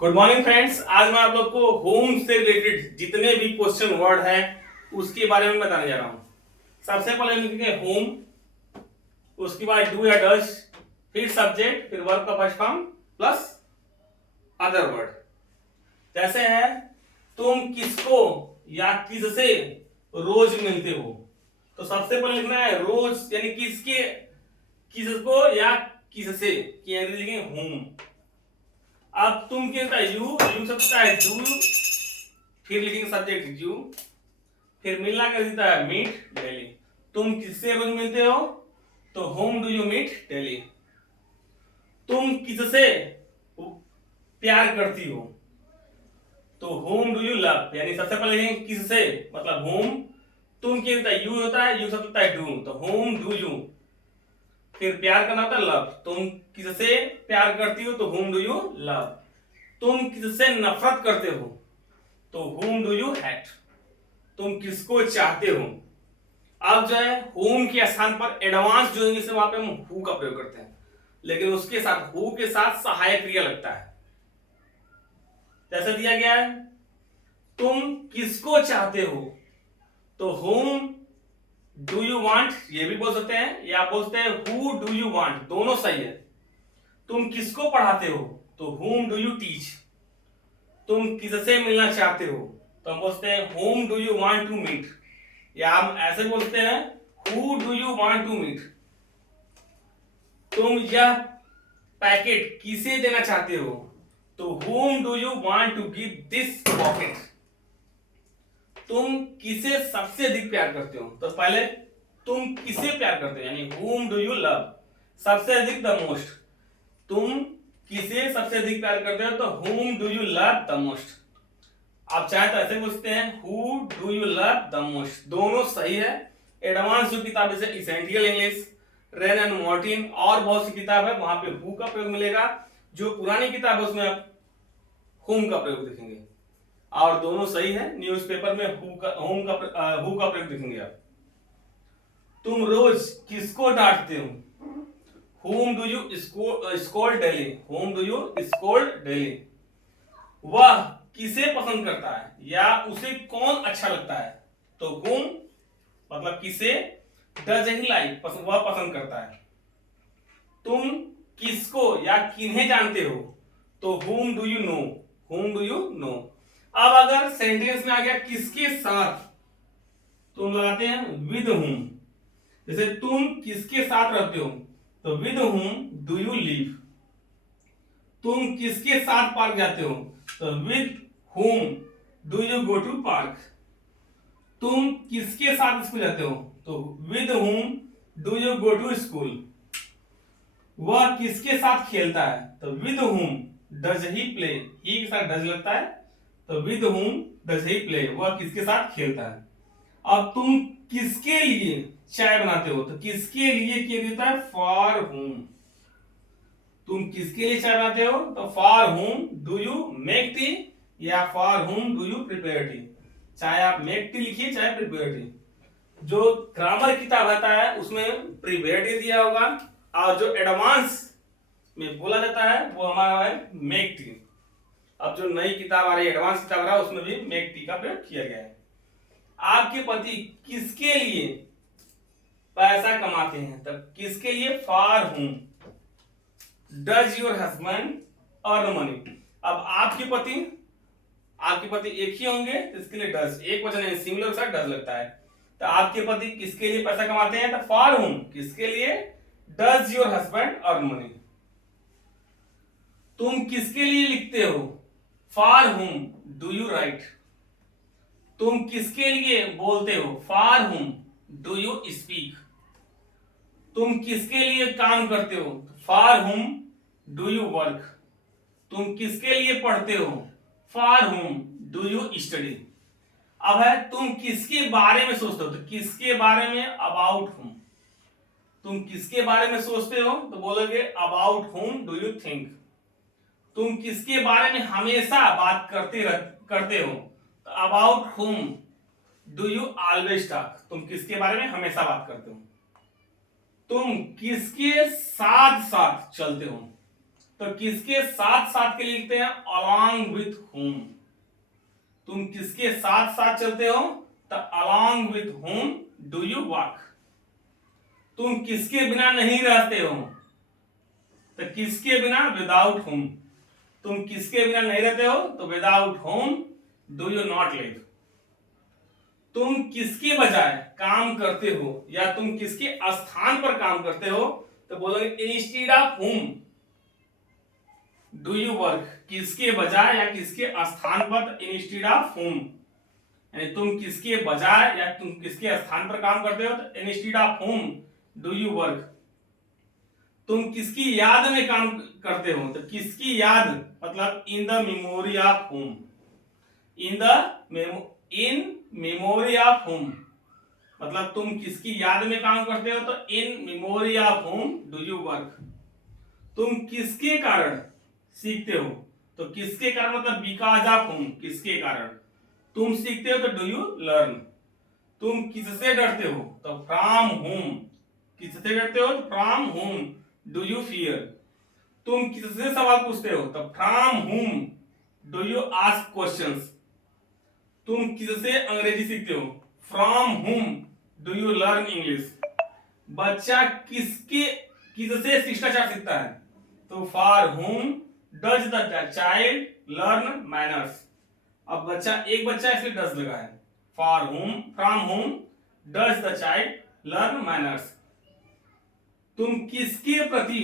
Good morning friends. आज मैं आप लोग को होम से रिलेटेड जितने भी क्वेश्चन वर्ड हैं उसके बारे में बताने जा रहा हूं। सबसे पहले लिखेंगे होम, उसके बाद डू या डज, फिर सब्जेक्ट, फिर वर्ब का first form plus other word. जैसे है तुम किसको या किससे रोज मिलते हो, तो सबसे पहले लिखना है रोज यानी किसके, किसको या किससे की अंग्रेजी लिखेंगे होम। अब तुम क्या होता है यू सकता है डू, फिर लिखेंगे सब्जेक्ट यू, फिर मिलना कर देता है मीट डेली। तुम किससे रोज मिलते हो, तो whom do you meet daily. तुम किससे प्यार करती हो, तो होम डू यू लव, यानी सबसे पहले लिखेंगे किससे मतलब होम, तुम क्या होता है यू होता है, यू सब होता है डू, तो होम डू यू, फिर प्यार करना होता है लव। तुम किससे प्यार करती हो, तो होम डू यू लव। तुम किससे नफरत करते हो, तो whom do you hate, तुम किसको चाहते हो। अब जो है होम के स्थान पर एडवांस जो इंग्लिश है वहां पे हम हु का प्रयोग करते हैं, लेकिन उसके साथ हु के साथ सहायक क्रिया लगता है। जैसे दिया गया है तुम किसको चाहते हो, तो whom do you want ये भी बोल सकते हैं, या आप बोलते हैं who do you want, दोनों सही है। तुम किसको पढ़ाते हो, तो whom do you teach, तुम किससे मिलना चाहते हो, तो हम बोलते हैं whom do you want to meet, या हम ऐसे बोलते हैं who do you want to meet। तुम यह पैकेट किसे देना चाहते हो, तो whom do you want to give this pocket। तुम किसे सबसे अधिक प्यार करते हो, तो पहले तुम किसे प्यार करते हो यानी whom do you love, सबसे अधिक द मोस्ट। तुम किसे सबसे अधिक प्यार करते हो, तो whom do you love the most। आप चाहे तो ऐसे पूछते हैं who do you love the most, दोनों सही है। एडवांस जो किताब है essential English, rain and Morton और बहुत सी किताब है वहां पे हु का प्रयोग मिलेगा। जो पुरानी किताब है उसमें आप होम का प्रयोग देखेंगे, और दोनों सही है। न्यूज़पेपर में हु का प्रयोग देखेंगे आप। तुम रोज किसको डांटते हो, whom do you scold daily, whom do you scold daily। वह किसे पसंद करता है या उसे कौन अच्छा लगता है, तो whom मतलब किसे, does ही लाइक वह पसंद करता है। तुम किसको या किन्हें जानते हो, तो whom do you know, whom do you know। अब अगर सेंटेंस में आ गया किसके साथ, तो हम लगाते हैं with whom। जैसे तुम किसके साथ रहते हो, तो with whom do you live। तुम किसके साथ पार्क जाते हो, तो with whom do you go to park। तुम किसके साथ स्कूल जाते हो, तो with whom do you go to school। वह किसके साथ खेलता है, तो with whom does he play, ही के साथ does लगता है, तो with whom does he play, वह किसके साथ खेलता है। अब तुम किसके लिए चाय बनाते हो, तो किसके लिए किया देता है फॉर whom। तुम किसके लिए चाय बनाते हो, तो for whom do you make tea, या for whom do you prepare tea. चाहे आप मेक टी लिखिए चाहे प्रिपेयर टी। जो ग्रामर किताब रहता है उसमें प्रिपेयर टी दिया होगा, और जो एडवांस में बोला जाता है वो हमारा है मेक टी। अब जो नई किताब आ रही है एडवांस किताब आ रहा है उसमें भी मेक टी का प्रयोग किया गया है। आपके पति किसके लिए पैसा कमाते हैं, तब किसके लिए for whom does your husband earn money. अब आपके पति एक ही होंगे तो इसके लिए डज, एक वचन है सिंगुलर के साथ डज लगता है। तो आपके पति किसके लिए पैसा कमाते हैं, तो फॉर whom किसके लिए does your husband earn money. तुम किसके लिए लिखते हो, for whom do you right. तुम किसके लिए बोलते हो, for whom do you speak. तुम किसके लिए काम करते हो, for whom do you work. तुम किसके लिए पढ़ते हो, for whom do you study. अब है तुम किसके बारे में सोचते हो, तो किसके बारे में अबाउट whom। तुम किसके बारे में सोचते हो, तो बोलोगे about whom do you think. तुम किसके बारे में हमेशा बात करते हो, तो about whom do you always talk. तुम किसके बारे में हमेशा बात करते हो। तुम किसके साथ साथ चलते हो, तो किसके साथ साथ के लिखते हैं along with whom। तुम किसके साथ साथ चलते हो तो along with whom do you walk। तुम किसके बिना नहीं रहते हो तो किसके बिना without whom। तुम किसके बिना नहीं रहते हो तो without whom do you not live। तुम किसके बजाय काम करते हो या तुम किसके स्थान पर काम करते हो तो बोलोगे instead of whom do you work। किसके बजाय या किसके स्थान पर instead of whom, यानी तुम किसके बजाय या तुम किसके स्थान पर काम करते हो तो instead of whom do you work। तुम किसकी याद में काम करते हो तो किसकी याद मतलब in the memory of whom। in memory of whom मतलब तुम किसकी याद में काम करते हो तो in memory of whom do you work। तुम किसके कारण सीखते हो तो किसके कारण मतलब बिकॉज ऑफ whom किसके कारण तुम सीखते हो तो डू यू लर्न। तुम किससे डरते हो तो फ्रॉम whom किससे डरते हो तो from whom do you fear. तुम किससे सवाल पूछते हो तो from whom do you ask questions. तुम किससे अंग्रेजी सीखते हो from whom do you learn English. बच्चा किससे शिष्टाचार सीखता है तो for whom does the child learn manners. अब एक बच्चा इसलिए डज लगा है from whom does the child learn manners. तुम किसके प्रति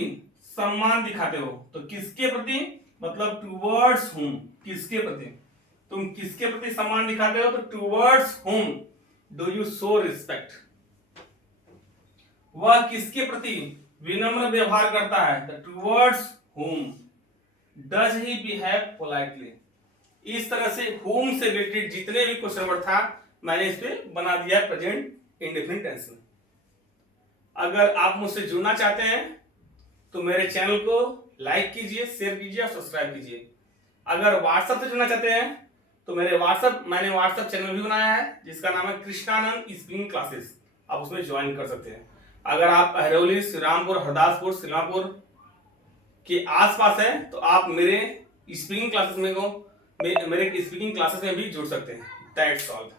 सम्मान दिखाते हो तो किसके प्रति मतलब टूवर्ड्स whom किसके प्रति तुम किसके प्रति सम्मान दिखाते हो तो towards whom do you show respect. वह किसके प्रति विनम्र व्यवहार करता है तो towards whom does he behave politely. इस तरह से whom से रिलेटेड जितने भी क्वेश्चन वर्ड था मैंने इस पे बना दिया प्रेजेंट इंडेफिनिट टेंस में। अगर आप मुझसे जुड़ना चाहते हैं तो मेरे चैनल को लाइक कीजिए, शेयर कीजिए और सब्सक्राइब कीजिए। अगर व्हाट्सएप से जुड़ना चाहते हैं तो मैंने व्हाट्सएप चैनल भी बनाया है जिसका नाम है कृष्णानंद स्पीकिंग क्लासेस। आप उसमें ज्वाइन कर सकते हैं। अगर आप अहरौली, श्रीरामपुर, हरदासपुर, सिलापुर के आसपास है तो आप मेरे स्पीकिंग क्लासेस में भी जुड़ सकते हैं। That's all.